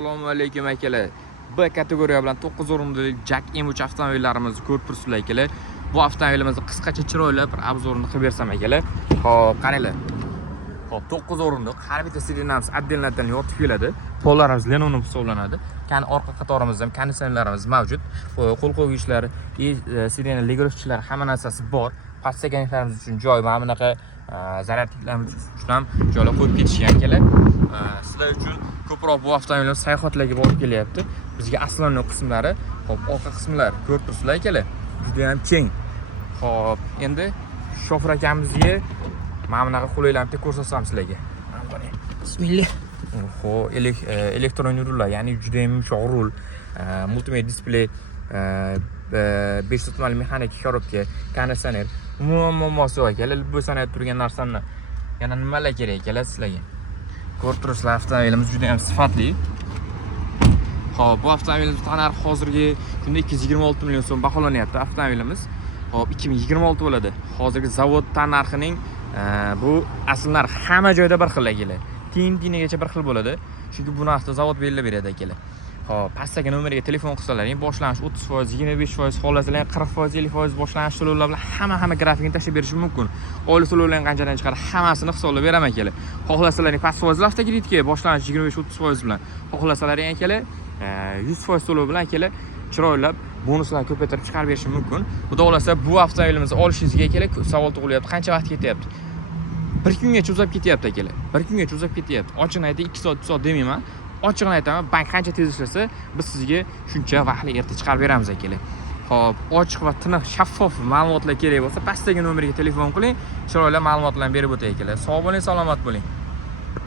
Assalomu alaykum akalar. B kategoriya bilan 9 o'rinli Jack M3 avtomobillarimizni ko'rib turibsizlar akalar. Bu avtomobilimizni qisqacha chiroyli bir obzorini qilib bersam akalar. Xo'p, qaranglar. Xo'p, 9 o'rinli har bitta sirenamiz отдельно yotib keladi. Pollarimiz Lenovo hisoblanadi. Orqa qatorimiz ham konditsionerlarimiz mavjud. Qo'l qo'ygichlari, sirena ligorovchilari hamma narsasi bor. Pastsaganlarimiz uchun joy, mana bunaqa zaryadniklarimiz uchun ham joylar qo'yib ketishgan akalar. Sizlar uchun ko'proq bu avtomobilimiz sayohatlarga borib kelyapti. Bizga aslanli qismlari, hop, orqa qismlari ko'rib turibsizlar akalar. Juda ham keng. Hop, endi shofer akamizga mana bunaqa qulayliklarni ko'rsatsam sizlarga. Bismillah. Xo'p, elektron rullar, ya'ni juda ham yumshoq rul, multimedia displey, 5 tutmali mexanik korobka, konditsioner. Muammosi yo'q akalar. Bu sanayib turgan narsani yana nimalar kerak akalar sizlarga? Ko'rib turibsizlar, avtomobilimiz juda ham sifatli. Xo'p, bu avtomobilimiz narxi hozirgi kunda 226 million so'm baholanyapti avtomobilimiz. Xo'p, 2026 bo'ladi. Hozirgi zavod narxining bu asl narx hamma joyda bir xil akalar. Tiyingacha bir xil bo'ladi. Chunki bu narxda zavod belgilab beradi akalar. Xo'p, pastdagi nomerga telefon qilsalaring, boshlanish 30%, 25%, xohlasalar 40%, 50% boshlanish to'lovlar bilan hamma grafikini tashlab berish mumkin. Oylik to'lovlarni qanchadan chiqadi, hammasini hisoblab beraman akalar. Xohlasalaring past foizli avtokreditga boshlanish 25-30% bilan, xohlasalaring akalar 100% to'lov bilan akalar chiroylab bonuslarni ko'paytirib chiqarib berish mumkin. Xudo xolasa bu avtomobilimizni olishingizga akalar savol tug'ilyapti. Qancha vaqt ketyapti? 1 kungacha uzab ketyapti akalar. 1 kungacha uzab ketyapti. Ochig'ini aytib 2 soat, 3 soat demayman. Ochig'ini aytaman, bank qancha tez ishlasa, biz sizga shuncha vaqtli erta chiqarib beramiz akalar. Xo'p, ochiq va tiniq, shaffof ma'lumotlar kerak bo'lsa, pastdagi nomerga telefon qiling, chiroyli ma'lumotlarni berib o'tay akalar. Sog' bo'ling, salomat bo'ling.